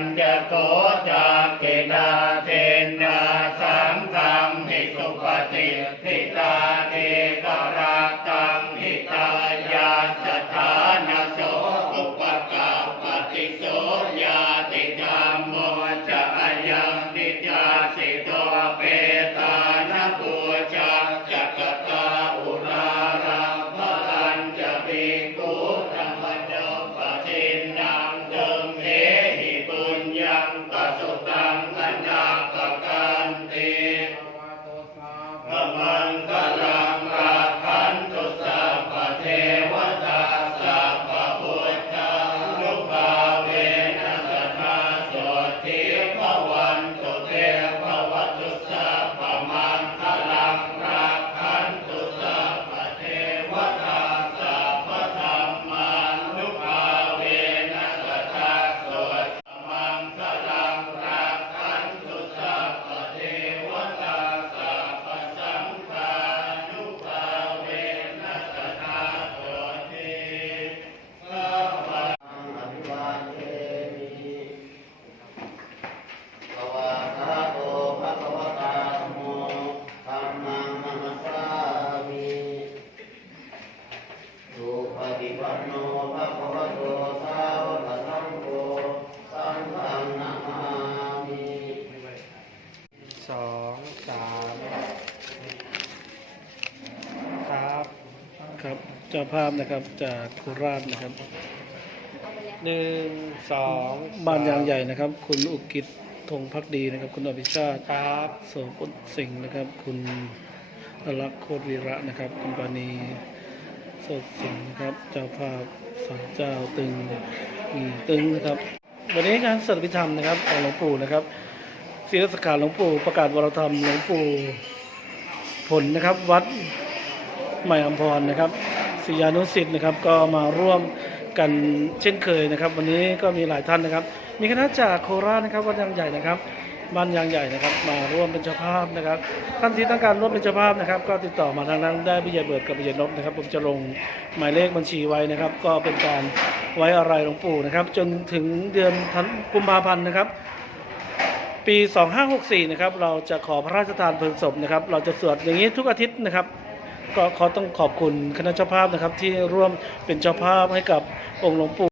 ญจโกจากเก ครับเจ้าภาพนะครับจากโคราชนะครับหนึ่งสองบ้านยางใหญ่นะครับ คุณอุกิจธงพักดีนะครับ คุณอภิชาติครับโสพลสิงห์นะครับ คุณอลักษ์โคตรวีระนะครับ คุณปานีสดสิงห์นะครับ เจ้าภาพสารเจ้าตึงหงีตึงนะครับ วันนี้งานสวดพิธรรมนะครับของหลวงปู่นะครับศิลสการหลวงปู่ประกาศวรธรรมหลวงปู่ผลนะครับ วัด ใหม่อัมพรนะครับศิยานุสิทธิ์นะครับก็มาร่วมกันเช่นเคยนะครับ วันนี้ก็มีหลายท่านนะครับ มีคณะจากโคราชนะครับวัดยางใหญ่นะครับบ้านยางใหญ่นะครับ มาร่วมเป็นเจ้าภาพนะครับท่านที่ต้องการร่วมเป็นเจ้าภาพนะครับ ก็ติดต่อมาทางนั้นได้พิยายเบิดกับพิยายนพนะครับ ผมจะลงหมายเลขบัญชีไว้นะครับ ก็เป็นการไว้อะไรหลวงปู่นะครับ จนถึงเดือนธันกุมภาพันธ์นะครับ ปี 2564 นะครับ เราจะขอพระราชทานเพลิงศพนะครับ เราจะสวดอย่างนี้ทุกอาทิตย์นะครับ ก็ขอต้องขอบคุณคณะเจ้าภาพนะครับที่ร่วมเป็นเจ้าภาพให้กับองค์หลวงปู่